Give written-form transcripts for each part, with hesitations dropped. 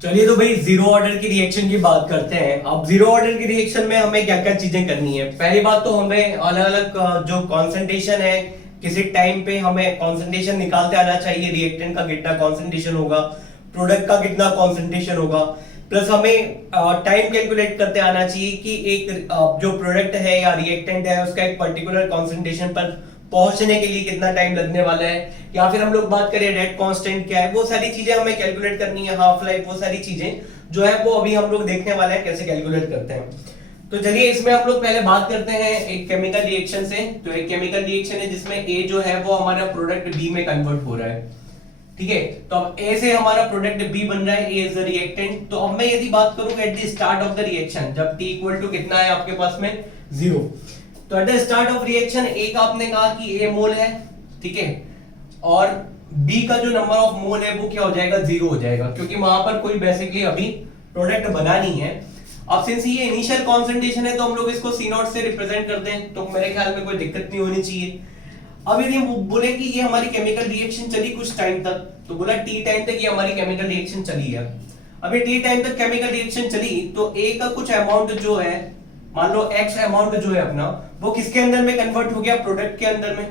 चलिए तो भाई जीरो ऑर्डर की रिएक्शन की बात करते हैं। अब जीरो ऑर्डर की रिएक्शन में हमें क्या क्या चीजें करनी है। पहली बात तो हमें अलग अलग जो कॉन्सेंट्रेशन है किसी टाइम पे हमें कॉन्सेंट्रेशन निकालते आना चाहिए। रिएक्टेंट का कितना कॉन्सेंट्रेशन होगा, प्रोडक्ट का कितना कॉन्सेंट्रेशन होगा, प्लस हमें टाइम कैलकुलेट करते आना चाहिए कि एक जो प्रोडक्ट है या रिएक्टेंट है उसका एक पर्टिकुलर कॉन्सेंट्रेशन पर पहुंचने के लिए कितना टाइम लगने वाला है, या फिर हम लोग बात करें रेट कांस्टेंट क्या है, वो सारी चीजें हमें कैलकुलेट करनी है। हाफ लाइफ, वो सारी चीजें जो है वो अभी हम लोग देखने वाले हैं कैसे कैलकुलेट करते हैं। तो चलिए इसमें हम लोग पहले बात करते हैं एक केमिकल रिएक्शन से। तो एक केमिकल रिएक्शन है जिसमें ए जो है वो हमारा प्रोडक्ट बी में कन्वर्ट हो रहा है। ठीक है, तो अब ए से हमारा प्रोडक्ट बी बन रहा है, ए इज द रिएक्टेंट। तो अब मैं यदि बात करूं at the start of the reaction, जब टी इक्वल टू कितना है आपके पास में 0, तो at the start of reaction A का आपने कहा कि ए मोल है, ठीक है, और बी का जो नंबर ऑफ मोल है वो क्या हो जाएगा, 0 हो जाएगा, क्योंकि वहां पर कोई बेसिकली अभी प्रोडक्ट बना नहीं है। अब सिंस ये इनिशियल कॉन्सेंट्रेशन है तो हम लोग इसको C0 से रिप्रेजेंट करते हैं, तो मेरे ख्याल में कोई दिक्कत नहीं होनी चाहिए। अब यदि बोले कि ये हमारी केमिकल रिएक्शन चली कुछ टाइम तक, तो बोला टी टाइम तक ये हमारी केमिकल रिएक्शन चली है। अब ये टी टाइम तक केमिकल रिएक्शन चली तो ए का कुछ अमाउंट जो है, मान लो x अमाउंट जो है अपना, वो किसके अंदर में कन्वर्ट हो गया, प्रोडक्ट के अंदर में,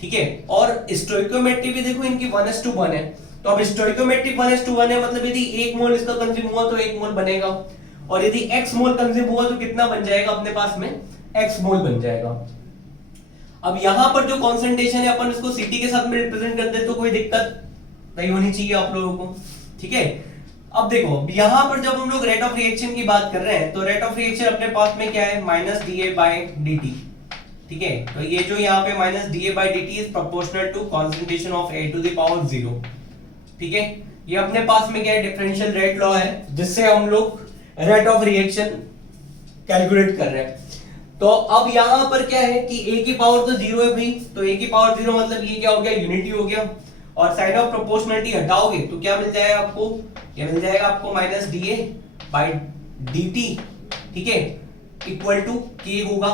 ठीक है। और स्टोइकियोमेट्री भी देखो इनकी 1:1 है, तो अब स्टोइकियोमेट्री 1:1 है, मतलब यदि 1 मोल इसका कंज्यूम हुआ तो 1 मोल बनेगा, और यदि x मोल कंज्यूम हुआ तो कितना बन जाएगा अपने पास में, x मोल बन जाएगा। अब यहां पर जो कॉन्सेंट्रेशन है अपन इसको Ct के साथ में रिप्रेजेंट कर दे तो कोई दिक्कत नहीं होनी चाहिए आप लोगों को, ठीक है। अब देखो यहां पर जब हम लोग रेट ऑफ रिएक्शन की बात कर रहे हैं तो रेट ऑफ रिएक्शन अपने पास में क्या है, -dA/dt, ठीक है। तो ये जो यहाँ पे -dA/dt is proportional to concentration of A to the power 0, ठीक है। ये अपने पास में क्या है, डिफरेंशियल रेट लॉ है, जिससे हम लोग रेट ऑफ रिएक्शन कैलकुलेट कर रहे हैं। तो अब यहां पर क्या है कि A की पावर तो 0 है भाई, तो A की पावर 0 मतलब ये क्या हो गया, यूनिटी हो गया, और साइन ऑफ प्रोपोर्शनलिटी हटाओगे तो क्या मिल जाएगा आपको, ये मिल जाएगा आपको -dA/dt, ठीक है, इक्वल टू K होगा,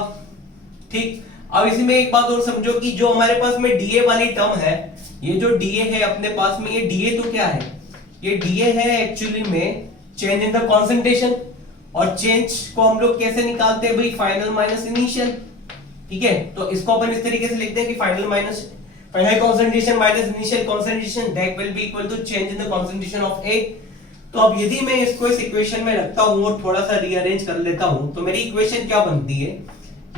ठीक। अब इसी में एक बात और समझो कि जो हमारे पास में dA वाली टर्म है, ये जो dA है अपने पास में, ये dA तो क्या है, ये dA है एक्चुअली में चेंज इन द कॉन्सेंट्रेशन, और चेंज को हम लोग कैसे निकालते हैं भाई, फाइनल माइनस इनिशियल, ठीक है। तो इसको अपन इस तरीके से लिखते हैं कि final concentration minus initial concentration that will be equal to change in the concentration of A। तो अब यदि मैं इसको इस इक्वेशन में रखता हूं और थोड़ा सा रीअरेंज कर लेता हूं तो मेरी इक्वेशन क्या बनती है,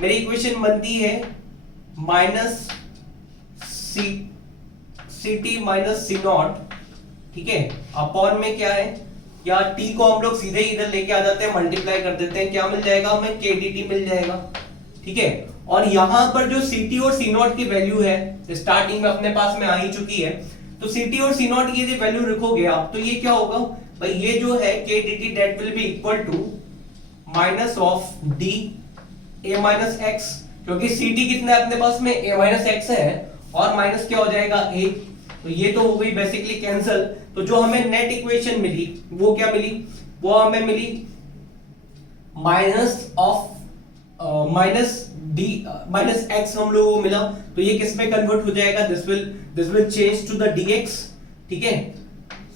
मेरी इक्वेशन बनती है माइनस Ct माइनस C0, ठीक है, अपॉन में क्या है, या t को हम लोग सीधे इधर लेके आ जाते हैं, मल्टीप्लाई कर देते हैं, क्या मिल जाएगा हमें, kdt मिल जाएगा, ठीक है। और यहां पर जो Ct और C0 की वैल्यू है स्टार्टिंग में अपने पास में आ ही चुकी है, तो Ct और C0 की यदि वैल्यू रखोगे आप तो ये क्या होगा भाई, ये जो है kdt that will be equal to minus of d a माइनस x, क्योंकि Ct कितना है अपने पास में, a माइनस x है, और माइनस क्या हो जाएगा a, तो ये तो हो गई बेसिकली कैंसल। तो जो हमें नेट इक्वेशन मिली वो क्या मिली, वो हमें मिली माइनस x हम लोगों को मिला, तो ये किस में कन्वर्ट हो जाएगा, this will change to the dx, ठीक है।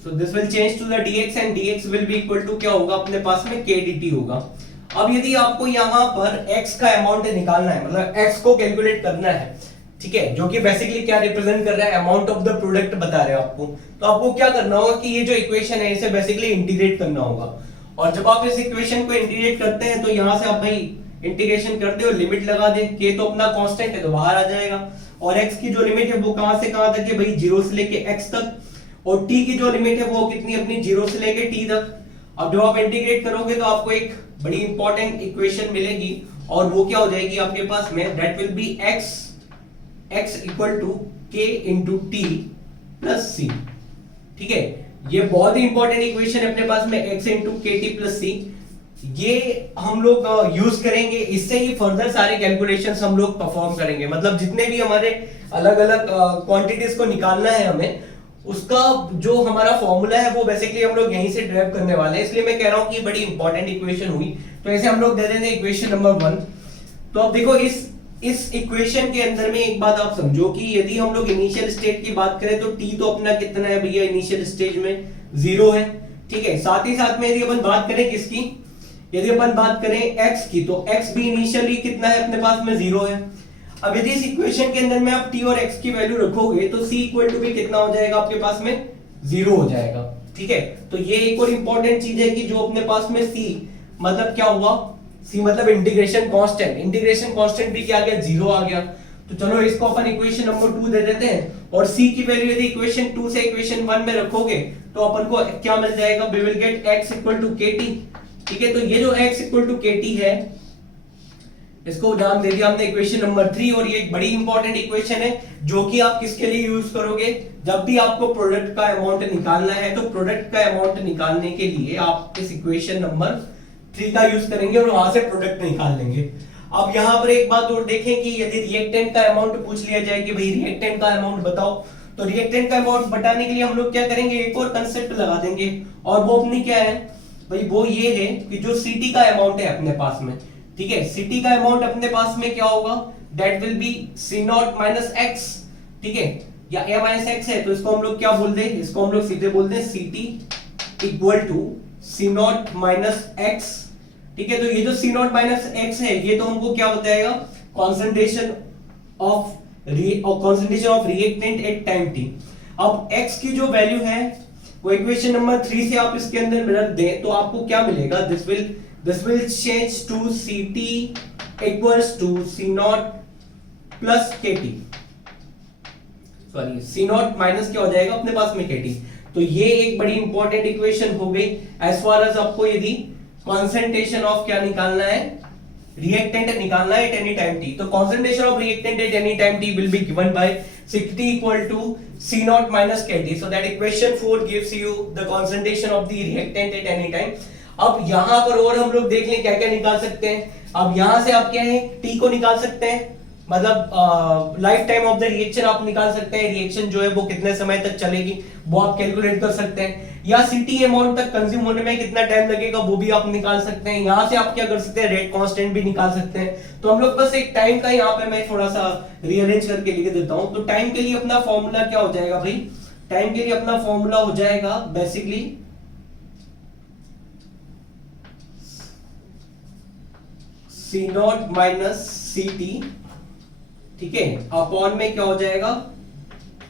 So this will change to the dx and dx will be equal to क्या होगा अपने पास में, kdt होगा। अब यदि आपको यहां पर x का अमाउंट निकालना है, मतलब x को कैलकुलेट करना है, ठीक है, जो कि बेसिकली क्या रिप्रेजेंट कर रहा है, अमाउंट ऑफ द प्रोडक्ट बता रहे हैं आपको, तो आपको क्या करना होगा कि ये जो इक्वेशन है इसे बेसिकली इंटीग्रेट करना होगा। और जब आप इस इक्वेशन को इंटीग्रेट करते हैं तो यहां से आप भाई इंटीग्रेशन करते हो, लिमिट लगा दे, k तो अपना कांस्टेंट है तो बाहर आ जाएगा, और x की जो लिमिट है वो कहां से कहां तक है भाई, 0 से लेके x तक, और t की जो लिमिट है वो कितनी अपनी 0 से लेके t तक। अब जब आप इंटीग्रेट करोगे तो आपको एक बड़ी इंपॉर्टेंट इक्वेशन मिलेगी, और वो क्या हो जाएगी आपके पास में, that will be x equal to k into T plus C, ठीक है। ये बहुत ही इंपॉर्टेंट इक्वेशन है अपने पास में, x इंटू के टी प्लस सी, ये हम लोग यूज करेंगे, इससे ही फर्दर सारे कैलकुलेशंस हम लोग परफॉर्म करेंगे। मतलब जितने भी हमारे अलग अलग क्वांटिटीज को निकालना है हमें, उसका जो हमारा फॉर्मूला है वो बेसिकली हम लोग यहीं से ड्राइव करने वाले हैं, इसलिए मैं कह रहा हूं कि बड़ी इंपॉर्टेंट इक्वेशन हुई। तो ऐसे हम लोग दे देंगे इक्वेशन नंबर 1। तो अब देखो इस इक्वेशन के अंदर में एक बात आप समझो कि यदि हम लोग इनिशियल स्टेट की बात करें तो t तो अपना कितना है भैया, इनिशियल स्टेज में 0 है, ठीक है। साथ ही साथ में यदि अपन बात करें किसकी, यदि अपन बात करें x की, तो x भी इनिशियली कितना है अपने पास में 0 है। अब यदि इस इक्वेशन के अंदर में आप t और x की वैल्यू रखोगे तो c इक्वल टू भी कितना हो जाएगा आपके पास में 0 हो जाएगा। ठीक है, तो ये एक और इंपॉर्टेंट चीज है कि जो अपने पास में c मतलब क्या हुआ, c मतलब इंटीग्रेशन कांस्टेंट, इंटीग्रेशन कांस्टेंट भी क्या आ गया 0 आ गया। तो चलो इसको अपन इक्वेशन नंबर 2 दे देते हैं और c की वैल्यू यदि इक्वेशन 2 से इक्वेशन 1 में रखोगे तो अपन को क्या मिल जाएगा, we will get x equal to kt। ठीक है, तो ये जो x इक्वल टू kt है इसको नाम दे दिया हमने इक्वेशन नंबर 3 और ये एक बड़ी इंपॉर्टेंट इक्वेशन है जो कि आप किसके लिए यूज करोगे, जब भी आपको प्रोडक्ट का अमाउंट निकालना है तो प्रोडक्ट का अमाउंट निकालने के लिए आप इस इक्वेशन नंबर 3 का यूज करेंगे और वहां से प्रोडक्ट निकाल लेंगे। अब यहां पर एक बात और देखें कि यदि रिएक्टेंट का अमाउंट पूछ लिया जाए कि भाई रिएक्टेंट का अमाउंट बताओ, तो रिएक्टेंट का अमाउंट बताने के लिए हम लोग क्या करेंगे, एक और कंसेप्ट लगा देंगे और वो अपनी क्या है भाई, वो ये है कि जो सीटी का अमाउंट है अपने पास में, ठीक है, सीटी का अमाउंट अपने पास में क्या होगा, that will be C not minus x. ठीक है, या ए माइनस एक्स है तो इसको हम लोग क्या बोल दे, इसको हम लोग सीधे बोल दे C t equal to C not minus x. ठीक है, तो ये जो सी नॉट माइनस एक्स है ये तो हमको क्या बताएगा, concentration of reactant at time T. अब x की जो वैल्यू है वो इक्वेशन नंबर 3 से आप इसके अंदर रख दें तो आपको क्या मिलेगा, this will change to Ct equals to C not plus Kt, sorry C not minus क्या हो जाएगा अपने पास में Kt। तो ये एक बड़ी इंपॉर्टेंट इक्वेशन हो गई एज फार एज आपको यदि कॉन्सेंट्रेशन ऑफ क्या निकालना है, रिएक्टेंट निकालना है एट एनी टाइम टी। तो concentration of reactant at any time t will be given by Ct equal to C not minus Kt। So that equation 4 gives you the concentration of the reactant at any time. अब यहां पर और हम लोग देख लें क्या क्या निकाल सकते हैं। अब यहां से आप क्या है, टी को निकाल सकते हैं, मतलब life time of the reaction आप निकाल सकते हैं, रिएक्शन जो है वो कितने समय तक चलेगी वो आप कैलकुलेट कर सकते हैं, या सीटी अमाउंट तक कंज्यूम होने में कितना टाइम लगेगा वो भी आप निकाल सकते हैं। यहां से आप क्या कर सकते हैं, रेट कांस्टेंट भी निकाल सकते हैं। तो हम लोग बस एक टाइम का यहाँ पे मैं थोड़ा सा रीअरेंज करके लिख देता हूं। तो टाइम के लिए अपना फॉर्मूला क्या हो जाएगा भाई, टाइम के लिए अपना फॉर्मूला हो जाएगा basically C not minus C t, ठीक है, अपॉन में क्या हो जाएगा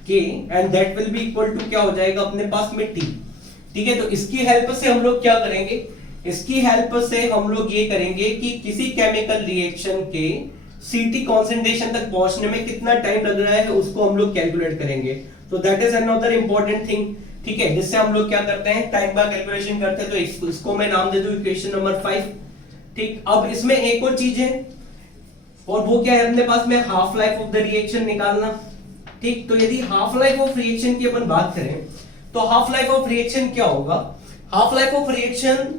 k, and that will be equal to क्या हो जाएगा अपने पास में टी। ठीक है, तो इसकी हेल्प से हम लोग क्या करेंगे, इसकी हेल्प से हम लोग ये करेंगे कि किसी केमिकल रिएक्शन के सीटी कॉन्सेंट्रेशन तक पहुंचने में कितना टाइम लग रहा है उसको हम लोग कैलकुलेट करेंगे। तो that is another important thing. ठीक है, जिससे हम लोग क्या करते हैं, टाइम का कैलकुलेशन करते हैं। तो इसको मैं नाम दे दूं इक्वेशन नंबर 5। ठीक, अब इसमें एक और चीज है और वो क्या है, अपने पास में half life of the reaction निकालना। ठीक, तो यदि हाफ लाइफ ऑफ रिएक्शन की अपन बात करें तो हाफ लाइफ ऑफ रिएक्शन क्या होगा, हाफ लाइफ ऑफ रिएक्शन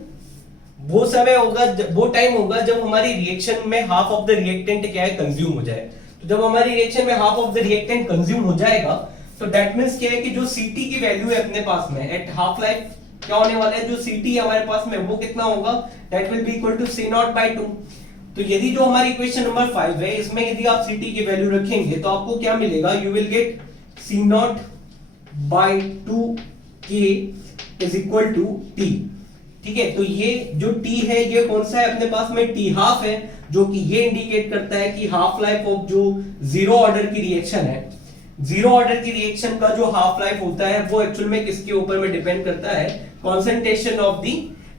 वो समय होगा, वो टाइम होगा जब हमारी रिएक्शन में हाफ ऑफ द रिएक्टेंट क्या है, कंज्यूम हो जाए। तो जब हमारी रिएक्शन में half of the reactant consume हो जाएगा तो दैट मींस क्या है कि जो सीटी की वैल्यू है अपने पास में एट हाफ लाइफ क्या होने वाला है, जो सीटी है हमारे पास में वो कितना होगा, that will be equal to C not by 2। तो यदि जो हमारी इक्वेशन नंबर 5 है इसमें यदि आप सीटी की वैल्यू रखेंगे तो आपको क्या मिलेगा, you will get C not by 2 k is equal to T. ठीक है, तो ये जो टी है ये कौन सा है अपने पास में, टी हाफ है, जो कि ये इंडिकेट करता है कि हाफ लाइफ ऑफ जो जीरो ऑर्डर की रिएक्शन है, जीरो ऑर्डर की रिएक्शन का जो हाफ लाइफ होता है वो एक्चुअल में किसके ऊपर में डिपेंड करता है, कॉन्सेंट्रेशन ऑफ द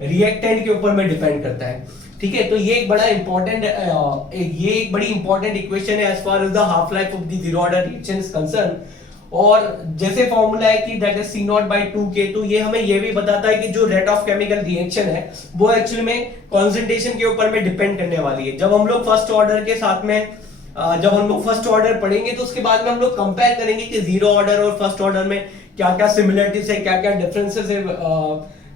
रिएक्टेंट के ऊपर में डिपेंड करता है। ठीक है, तो ये एक बड़ा इंपॉर्टेंट ये एक बड़ी इंपॉर्टेंट इक्वेशन है as far as the half life of the zero order reaction is concern. और जैसे फॉर्मूला है कि that is C not by 2k, तो ये हमें ये भी बताता है कि जो रेट ऑफ केमिकल रिएक्शन है वो एक्चुअली में कॉन्सेंट्रेशन के ऊपर में डिपेंड करने वाली है। जब हम लोग फर्स्ट ऑर्डर के साथ में जब हम लोग फर्स्ट ऑर्डर पढ़ेंगे तो उसके बाद में हम लोग कंपेयर करेंगे कि जीरो ऑर्डर और फर्स्ट ऑर्डर में क्या क्या सिमिलरिटीज है, क्या क्या डिफरेंसेस है,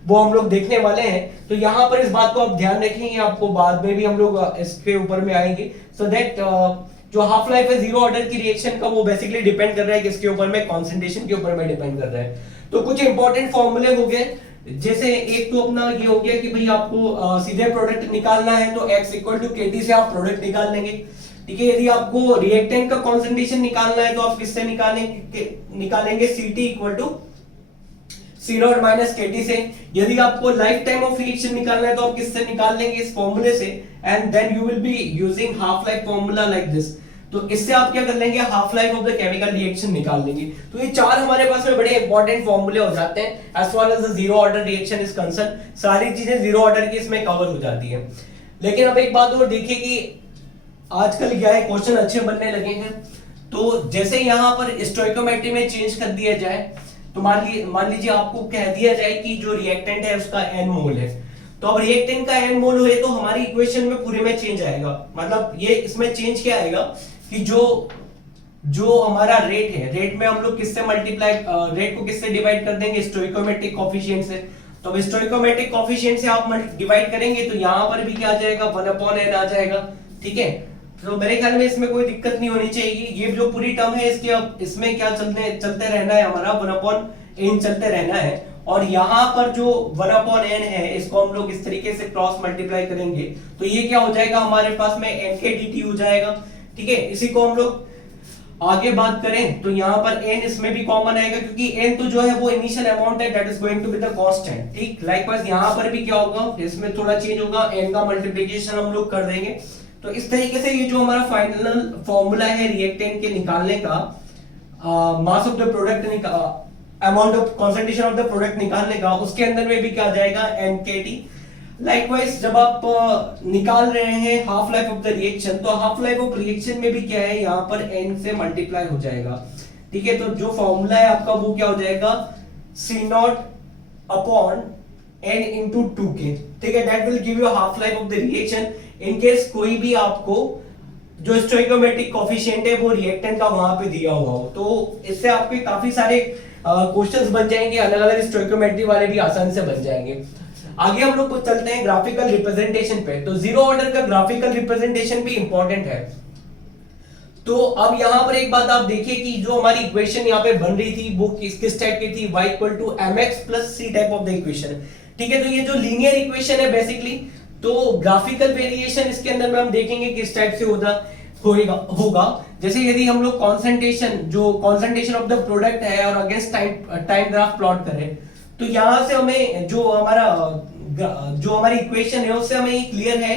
वो हम लोग देखने वाले हैं। तो यहाँ पर इस बात को आप ध्यान रखेंगे, आपको बाद में भी हम लोग इसके ऊपर में आएंगे। सो दैट जो हाफ लाइफ है जीरो ऑर्डर की रिएक्शन का वो बेसिकली डिपेंड कर रहा है किसके ऊपर में, कॉन्सेंट्रेशन के ऊपर में डिपेंड कर रहा है। तो कुछ इंपॉर्टेंट फॉर्मूले हो गए, जैसे एक तो अपना ये हो गया कि भाई आपको सीधे प्रोडक्ट निकालना है तो x इक्वल टू kt से आप प्रोडक्ट निकाल लेंगे। ठीक है, यदि आपको रिएक्टेंट का कॉन्सेंट्रेशन निकालना है तो आप किससे निकालेंगे, Ct equal to C not minus k t से। यदि आपको लाइफ टाइम ऑफ रिएक्शन निकालना है तो आप किससे निकाल लेंगे, इस फॉर्मूले से, and then you will be using half life formula like this. तो इससे आप क्या कर लेंगे, half life of the chemical reaction निकाल लेंगे। तो ये चार हमारे पास में बड़े इंपॉर्टेंट फॉर्मूले हो जाते हैं as far as the zero order reaction is concern. सारी चीजें जीरो ऑर्डर की इसमें कवर हो जाती है। लेकिन अब एक बात और देखिए कि आजकल क्या है, क्वेश्चन अच्छे बनने लगे हैं। तो जैसे यहाँ पर स्टोइकोमेट्री में चेंज कर दिया जाए, तो मान लीजिए आपको कह दिया जाए कि जो रिएक्टेंट है उसका n मोल है, तो अब रिएक्टेंट का n मोल हुए तो हमारी इक्वेशन में पूरे में चेंज आएगा। मतलब ये इसमें चेंज क्या आएगा कि जो हमारा रेट है, रेट में हम लोग किससे मल्टीप्लाई, रेट को किससे डिवाइड कर देंगे, स्टोइकोमेट्रिक कोफिशिएंट से। तो अब स्टोइकोमेट्रिक कोफिशिएंट से आप डिवाइड करेंगे तो यहाँ पर भी क्या आ जाएगा, 1/n आ जाएगा। ठीक है, तो मेरे ख्याल में इसमें कोई दिक्कत नहीं होनी चाहिए। ये जो पूरी टर्म है इसके इसमें क्या चलते रहना है, हमारा 1/n चलते रहना है। और यहाँ पर जो 1/n है इसको हम लोग इस तरीके से क्रॉस मल्टीप्लाई करेंगे तो ये क्या हो जाएगा, हमारे पास में n के dt हो जाएगा। ठीक है, इसी को हम लोग आगे बात करें तो यहाँ पर n इसमें भी कॉमन आएगा, क्योंकि n तो जो है वो इनिशियल अमाउंट है, that is going to be the constant. ठीक, लाइकवाइज यहाँ पर भी क्या होगा, इसमें थोड़ा चेंज होगा, n का मल्टीप्लिकेशन हम लोग कर देंगे। तो इस तरीके से ये जो हमारा फाइनल फॉर्मूला है रिएक्टेंट के निकालने का, mass of the product, amount of concentration of the product निकालने का, उसके अंदर में भी क्या आ जाएगा, NKT। लाइकवाइज जब आप निकाल रहे हैं half life of the reaction, तो हाफ लाइफ ऑफ रिएक्शन में भी क्या है, यहाँ पर n से मल्टीप्लाई हो जाएगा। ठीक है, तो जो फॉर्मूला है आपका वो क्या हो जाएगा, C0/n into 2k। ठीक है, that will give you half life of the reaction. In case कोई भी आपको जो स्टोइकोमेट्रिक कोफिशिएंट है वो रिएक्टेंट का वहां पे दिया हुआ हो, तो इससे आपके काफी सारे क्वेश्चंस बन जाएंगे, अलग अलग स्टोइकोमेट्री वाले भी आसानी से बन जाएंगे। आगे हम लोग कुछ चलते हैं ग्राफिकल रिप्रेजेंटेशन पे। तो जीरो ऑर्डर का ग्राफिकल रिप्रेजेंटेशन भी इंपॉर्टेंट है। तो अब यहाँ पर एक बात आप देखिए कि जो हमारी इक्वेशन यहाँ पे बन रही थी वो किस टाइप की थी, y = mx + c type of the equation. ठीक है, तो ये जो लीनियर इक्वेशन है बेसिकली, तो ग्राफिकल वेरिएशन इसके अंदर में हम देखेंगे किस टाइप से होगा। जैसे यदि हम लोग कॉन्सेंट्रेशन ऑफ द प्रोडक्ट है और अगेंस्ट टाइम ग्राफ प्लॉट करें, तो यहां से हमें जो हमारी इक्वेशन है उससे हमें ये क्लियर है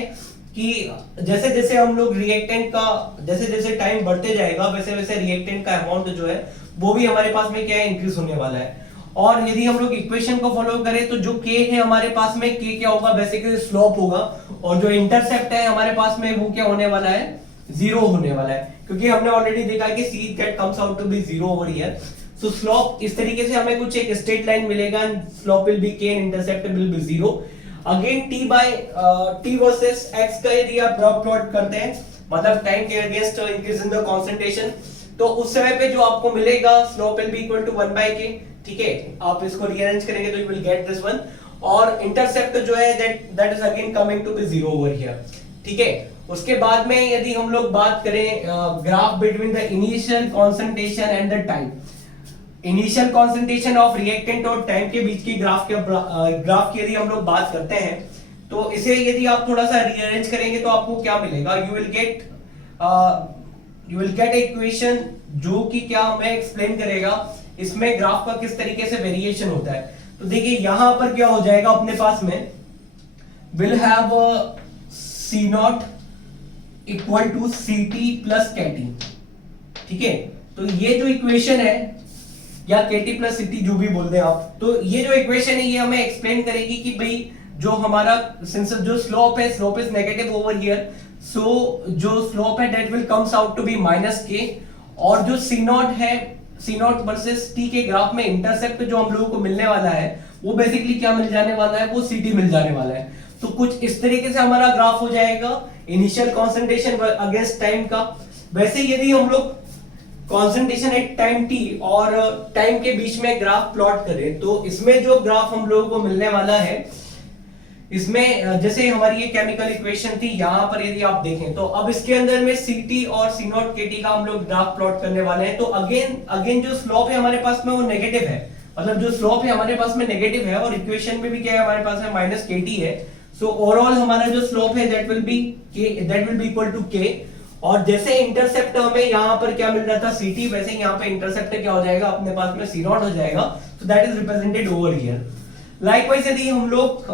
कि जैसे जैसे हम लोग रिएक्टेंट का जैसे जैसे टाइम बढ़ते जाएगा वैसे वैसे रिएक्टेंट का अमाउंट जो है वो भी हमारे पास में क्या है, इंक्रीज होने वाला है। और यदि हम लोग इक्वेशन को फॉलो करें तो जो k है हमारे पास में, k क्या होगा, बेसिकली स्लोप होगा, और जो इंटरसेप्ट है हमारे पास में वो क्या होने वाला है, 0 होने वाला है, क्योंकि हमने ऑलरेडी देखा कि c that comes out to be 0 over here। So slope इस तरीके से हमें कुछ एक स्ट्रेट लाइन मिलेगा, slope will B k and intercept will be 0। Again t versus x का यदि आप ग्राफ प्लॉट करते हैं, मतलब टाइम के against increase in the concentration, तो उस समय पे जो आपको मिलेगा slope will be equal to 1/k। ठीक है, आप इसको रीअरेंज करेंगे तो you will get this one, और इंटरसेप्ट जो है that is again coming to be 0 over here. ठीक है, उसके बाद में यदि हम लोग बात करें graph between the initial concentration and the time, initial concentration of reactant और टाइम के बीच की ग्राफ की यदि हम लोग बात करते हैं, तो इसे यदि आप थोड़ा सा रीअरेंज करेंगे तो आपको क्या मिलेगा, यू विल गेट इक्वेशन जो कि क्या हमें एक्सप्लेन करेगा इसमें ग्राफ का किस तरीके से वेरिएशन होता है। तो देखिए यहां पर क्या हो जाएगा, अपने पास में will have C0 equal to CT plus KT। ठीक है, तो ये जो इक्वेशन है, या KT प्लस CT जो भी बोल दें आप, तो ये जो इक्वेशन है ये हमें एक्सप्लेन करेगी कि भाई जो हमारा सिंस जो स्लोप है, slope is negative over here, so जो स्लोप है that will comes out to be -k, और जो C0 है, C0 वर्सेस T के ग्राफ में इंटरसेप्ट जो हम लोगों को मिलने वाला है वो बेसिकली क्या मिल जाने वाला है, वो CT मिल जाने वाला है। तो कुछ इस तरीके से हमारा ग्राफ हो जाएगा इनिशियल कंसंट्रेशन अगेंस्ट टाइम का। वैसे यदि हम लोग कंसंट्रेशन एट टाइम t और टाइम के बीच में ग्राफ प्लॉट करें, तो इसमें जो ग्राफ हम लोगों को मिलने वाला है, इसमें जैसे हमारी ये केमिकल इक्वेशन थी, यहां पर यदि आप देखें तो अब इसके अंदर में CT और C0 KT का हम लोग ग्राफ प्लॉट करने वाले हैं। तो अगेन जो स्लोप है हमारे पास में वो नेगेटिव है, मतलब जो स्लोप है हमारे पास में नेगेटिव है, और इक्वेशन में भी क्या है हमारे पास में -KT है। सो ओवरऑल हमारा जो स्लोप है that will be equal to k, और जैसे इंटरसेप्ट हमें यहाँ पर क्या मिल रहा था Ct, वैसे यहाँ पे इंटरसेप्ट क्या हो जाएगा अपने पास में C0 हो जाएगा, तो that is represented over here. Likewise यदि हम लोग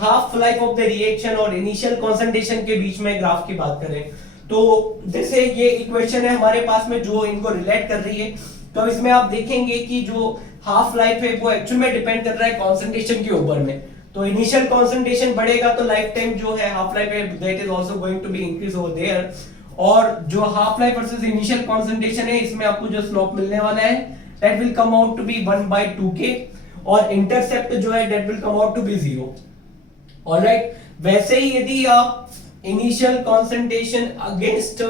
half life of the reaction और इनिशियल कंसंट्रेशन के बीच में ग्राफ की बात करें, तो जैसे ये इक्वेशन है हमारे पास में जो इनको रिलेट कर रही है, तो इसमें आप देखेंगे कि जो हाफ लाइफ है वो एक्चुअल में डिपेंड कर रहा है कंसंट्रेशन के ऊपर में। तो इनिशियल कंसंट्रेशन बढ़ेगा तो लाइफ टाइम जो है हाफ लाइफ है that is also going to be increase over there, और जो half life versus initial concentration है इसमें आपको जो स्लोप मिलने वाला है that will come out to be 1/2k, और इंटरसेप्ट जो है that will come out to be 0। Alright, वैसे ही यदि आप initial concentration against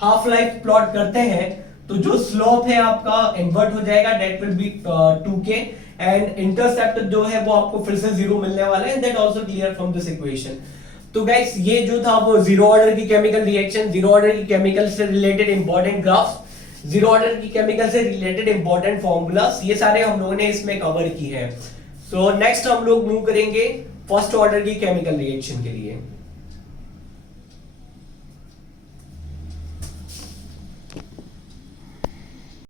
half life plot करते हैं तो जो स्लोप है आपका इन्वर्ट हो जाएगा, that will B 2k, and intercept जो है वो आपको फिर से 0 मिलने वाला है, that also clear from this equation. तो गाइस ये जो था वो जीरो ऑर्डर की केमिकल रिएक्शन, जीरो ऑर्डर की केमिकल से related important graphs, zero order की केमिकल से रिलेटेड इंपॉर्टेंट फॉर्मूलास, ये सारे हम लोगों ने इसमें कवर की है। सो नेक्स्ट हम लोग मूव करेंगे फर्स्ट ऑर्डर की केमिकल रिएक्शन के लिए।